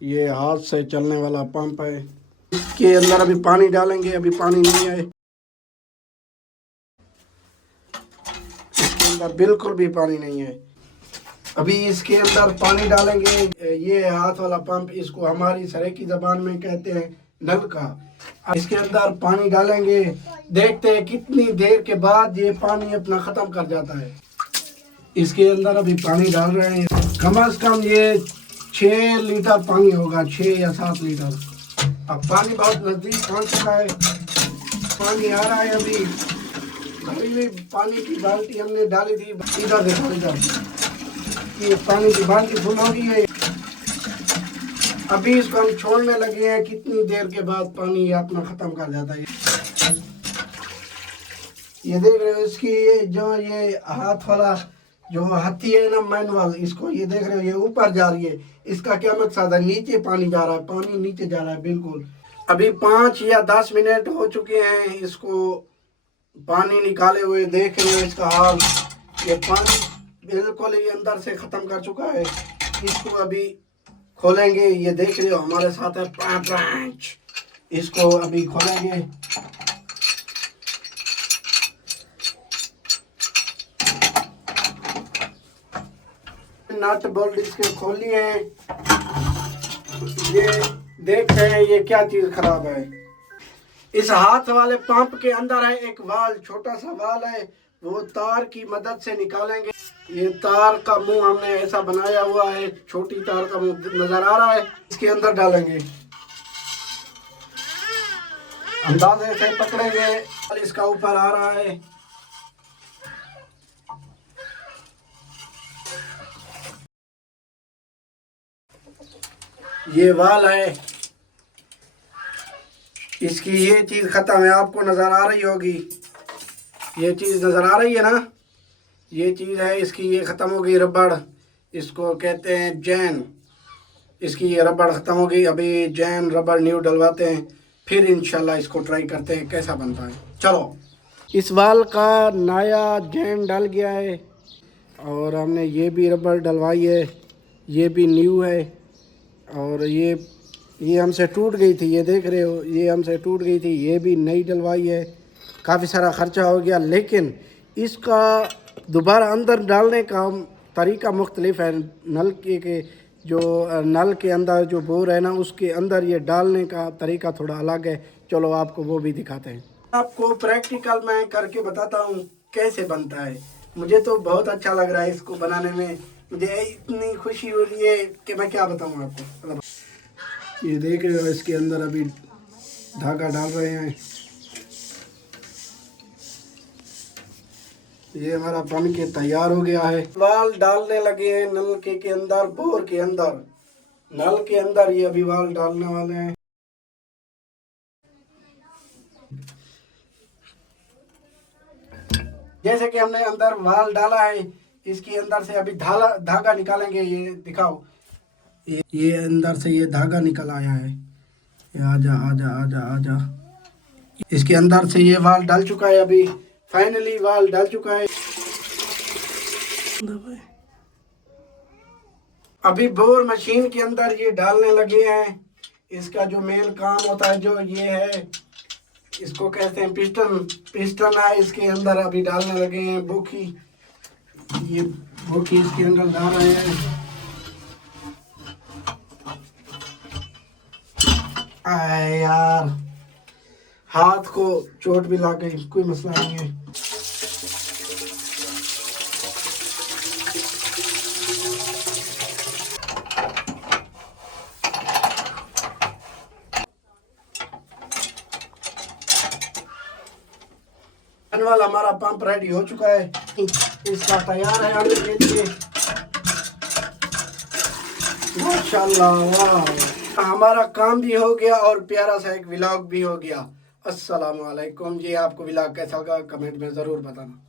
ये हाथ से चलने वाला पंप है। इसके अंदर अभी पानी डालेंगे, अभी पानी नहीं है इसके अंदर, बिल्कुल भी पानी नहीं है। अभी इसके अंदर पानी डालेंगे। ये हाथ वाला पंप, इसको हमारी सराइकी ज़बान में कहते हैं नल का। इसके अंदर पानी डालेंगे, देखते हैं कितनी देर के बाद ये पानी अपना ख़त्म कर जाता है। इसके अंदर अभी पानी डाल रहे हैं, कम से कम ये 6 लीटर पानी होगा, 6 या 7 लीटर। अब पानी बहुत नज़दीक पहुंच चुका है, पानी आ रहा है। अभी भरी हुई पानी की बाल्टी हमने डाली थी, इधर देखो इधर, ये पानी की बाल्टी फुल हो गई है। अभी इसको हम छोड़ने लगे हैं, कितनी देर के बाद पानी ये अपना ख़त्म कर जाता है। ये देख रहे हो, इसकी ये जो ये हाथ वाला जो हाथी है ना, मैनुअल, इसको ये देख रहे हो, ये ऊपर जा रही है। इसका क्या मकसद है? नीचे पानी जा रहा है, पानी नीचे जा रहा है बिल्कुल। अभी 5 या 10 मिनट हो चुके हैं इसको पानी निकाले हुए। देख रहे हो इसका हाल, ये पानी बिल्कुल ही अंदर से ख़त्म कर चुका है। इसको अभी खोलेंगे, ये देख रहे हो हमारे साथ है पाँच। इसको अभी खोलेंगे। नट बोल्ट इसके खोल लिए हैं। ये देखते हैं ये क्या चीज खराब है। इस हाथ वाले पंप के अंदर है एक वाल, छोटा सा वाल है, वो तार की मदद से निकालेंगे। ये तार का मुंह हमने ऐसा बनाया हुआ है, छोटी तार का मुंह नजर आ रहा है, इसके अंदर डालेंगे। अंदाजे से पकड़ेंगे, इसका ऊपर आ रहा है। ये वाल है, इसकी ये चीज खत्म है। आपको नजर आ रही होगी, ये चीज नजर आ रही है ना, ये चीज है इसकी, ये खत्म हो गई। रबड़, इसको कहते हैं जैन। इसकी ये रबड़ खत्म हो गई। अभी जैन रबड़ न्यू डलवाते हैं, फिर इंशाल्लाह इसको ट्राई करते हैं कैसा बनता है। चलो, इस वाल का नया जैन डल गया है और हमने ये भी रबड़ डलवाई है, ये भी न्यू है। और ये हमसे टूट गई थी, ये देख रहे हो, ये हमसे टूट गई थी, ये भी नई डलवाई है। काफ़ी सारा ख़र्चा हो गया, लेकिन इसका दोबारा अंदर डालने का तरीका मुख्तलिफ है। नल के जो नल के अंदर जो बोर है ना, उसके अंदर ये डालने का तरीका थोड़ा अलग है। चलो आपको वो भी दिखाते हैं। आपको प्रैक्टिकल मैं करके बताता हूँ कैसे बनता है। मुझे तो बहुत अच्छा लग रहा है इसको बनाने में, मुझे इतनी खुशी हो रही है कि मैं क्या बताऊँ आपको। ये देख रहे हो, इसके अंदर अभी धागा डाल रहे हैं। ये हमारा बन के तैयार हो गया है। वाल डालने लगे हैं नल के अंदर, बोर के अंदर, नल के अंदर ये अभी वाल डालने वाले हैं। जैसे कि हमने अंदर वाल डाला है, इसके अंदर से अभी धागा निकालेंगे। ये दिखाओ, ये अंदर से ये धागा निकल आया है। ये आजा आजा आजा आजा, इसके अंदर से ये वाल डल चुका है। अभी फाइनली वाल डल चुका है। अभी बोर मशीन के अंदर ये डालने लगे हैं। इसका जो मेन काम होता है, जो ये है, इसको कहते हैं पिस्टन। पिस्टन है इसके अंदर, अभी डालने लगे हैं बोखी। ये बोखी इसके अंदर डाल रहे हैं। आए यार, हाथ को चोट भी लग गई, कोई मसला नहीं है। वाला हमारा पंप रेडी हो चुका है, इसका तैयार है आने के लिए। माशाल्लाह, वाह, हमारा काम भी हो गया और प्यारा सा एक व्लॉग भी हो गया। अस्सलाम वालेकुम जी। आपको व्लॉग कैसा लगा कमेंट में ज़रूर बताना।